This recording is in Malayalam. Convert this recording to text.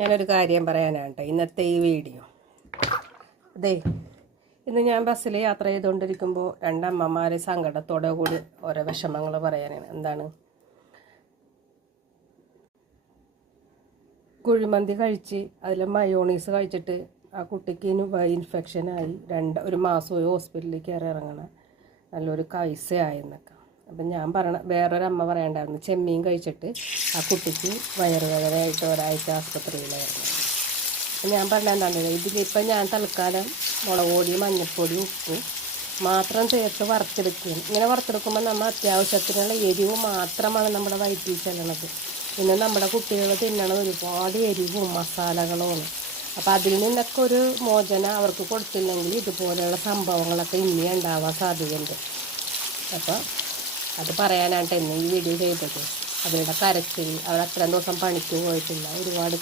ഞാനൊരു കാര്യം പറയാനാണ് കേട്ടോ ഇന്നത്തെ ഈ വീഡിയോ. അതെ, ഇന്ന് ഞാൻ ബസ്സിൽ യാത്ര ചെയ്തുകൊണ്ടിരിക്കുമ്പോൾ രണ്ടമ്മമാർ സങ്കടത്തോടെ കൂടി ഓരോ വിഷമങ്ങൾ പറയാനാണ്. എന്താണ്, കുഴിമന്തി കഴിച്ച് അതിൽ മയോണീസ് കഴിച്ചിട്ട് ആ കുട്ടിക്ക് ഇൻഫെക്ഷനായി ഒരു മാസം ഹോസ്പിറ്റലിൽ കയറി ഇറങ്ങണം, നല്ലൊരു കൈസയായെന്നൊക്കെ. അപ്പം ഞാൻ വേറൊരമ്മ പറയണ്ടായിരുന്നു, ചെമ്മീൻ കഴിച്ചിട്ട് ആ കുട്ടിക്ക് വയറുവേദനയായിട്ട് ഒരാഴ്ച ആസ്പത്രിയിലായിരുന്നു. അപ്പം ഞാൻ പറഞ്ഞെന്താണ്, ഇതിലിപ്പം ഞാൻ തൽക്കാലം മുളക് പൊടി, മഞ്ഞൾപ്പൊടി, ഉപ്പും മാത്രം ചേർത്ത് വറുത്തെടുക്കുകയാണ്. ഇങ്ങനെ വറുത്തെടുക്കുമ്പോൾ നമ്മൾ അത്യാവശ്യത്തിനുള്ള എരിവ് മാത്രമാണ് നമ്മുടെ വയറ്റിൽ ചെല്ലണത്. പിന്നെ നമ്മുടെ കുട്ടികൾ തിന്നണത് ഒരുപാട് എരിവും മസാലകളുമാണ്. അപ്പോൾ അതിൽ നിന്നൊക്കെ ഒരു മോചനം അവർക്ക് കൊടുത്തില്ലെങ്കിൽ ഇതുപോലെയുള്ള സംഭവങ്ങളൊക്കെ ഇനി ഉണ്ടാവാൻ സാധ്യതയുണ്ട്. അപ്പോൾ അത് പറയാനായിട്ട് ഇന്ന് ഈ വീഡിയോ ചെയ്തത്. അവരുടെ കരച്ചിൽ, അവർ അത്രയും ദിവസം പണിക്ക് പോയിട്ടില്ല, ഒരുപാട്